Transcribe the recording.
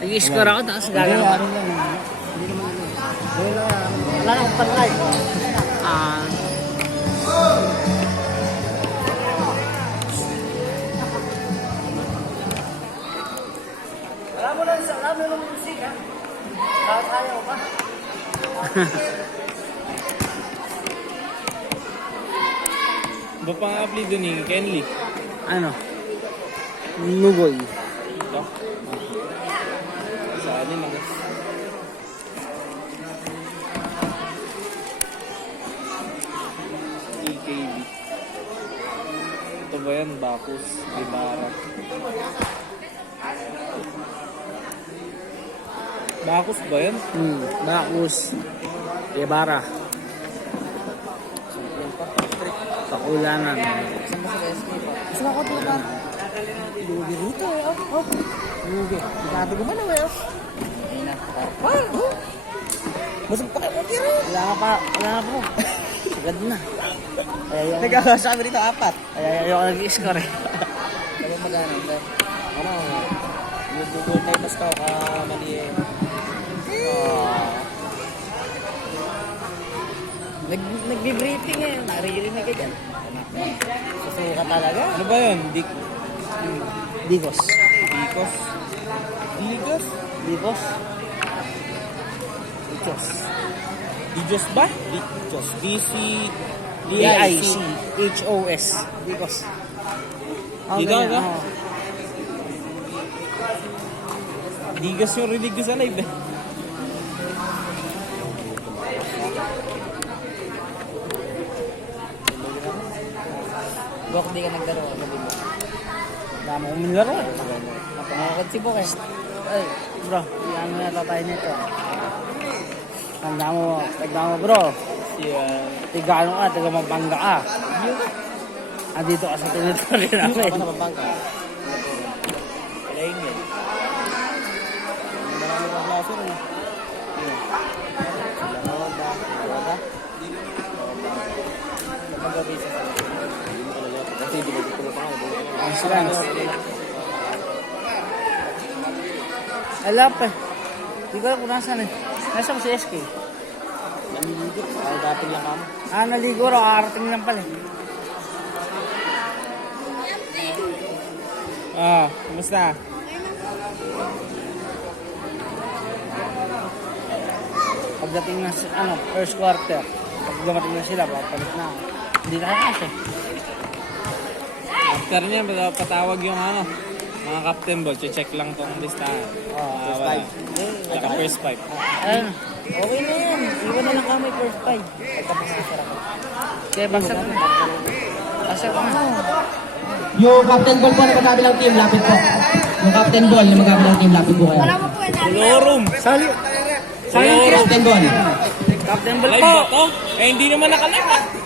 Nag-score ako, tapos gagawin ko. Wala nang panlay. Ah. Wala mo lang musik, ha? Kaya ko pa. Ba pang apelido ni Kenley? Ano? Nugoy. Ito? Sa anin lang. EKB. Ito ba yan? Bacchus, Guevara. Bacchus ba yan? Bacchus. Guevara. Pakulanan. Gusto ako ito ba? Lugi rito, eh. Oh. Lugi. Sabi ko man, eh. Ayun na. Masang pa kayo konti rin. Wala ka pa. Sagad na. Nagkakasabi rito, 4. Ayoko nag-score eh. Sabi magana, sir. Ano? Google tayo mas ka mali eh. Nag-debriefing eh. Naririnig ka dyan. Susuka talaga. Ano ba yun? Digos. Dicos? Digos? Digos? Diyos. Dijos ba? Dijos. D-I-C-H-O-S. Digos. Dito ganyan, ka? oo. Digos yung rinig ko sa live eh. Bok, di ka naglaro. Dami kong minlaro eh. Napangakot si Bok eh. Ay, bro, iyan mo yata tayo nito. Tanda mo bro. Tigano ka, taga Mapanga ka. Andito ka sa territory namin. Ako na mabangka. Kalahin yan. Marami pang klase rin. Sila Roda. Roda. Magabi sa sila. Kasi binigit ko na pa nga. Ang strange. Alap eh. Di ko alam kung nasan eh. Nasa ko si SK. Naliligot. Ay, dapat lang kamo. Naligo raw, arating lang pala eh. Kumusta? Pagdating na first quarter, pag dumating na sila, papalit na ako. Hindi na kaya kasi. After niya, patawag yung mga captain ball. Check lang tong listahan. First Wala. five. Saka first five. Ayun. Okay na yan. Iwan na lang kami first five. Pagkapos na sarap. Kaya basta ko. Basta ko na. Yung captain ball po na magkabilang team, lapit po. Yung captain ball na magkabilang team, lapit po kayo. Colorum! Sali. Captain ball. Captain Ball Live po. ba to? Eh, hindi naman nakalala.